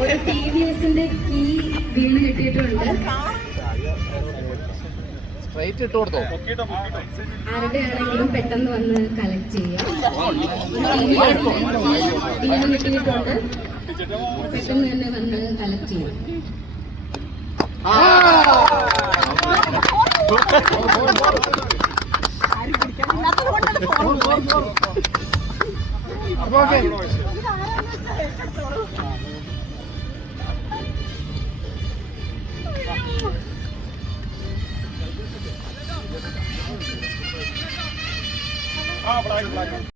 ഒരു TVSന്റെ കീ വീണ് കിട്ടിയിട്ടുണ്ട്. ആരുടെയാണെങ്കിലും പെട്ടെന്ന് വന്ന് കളക്ട് ചെയ്യാം. വീണ് കിട്ടിയിട്ടുണ്ട്, പെട്ടെന്ന് തന്നെ വന്ന് കളക്ട് ചെയ്യാം. Ah,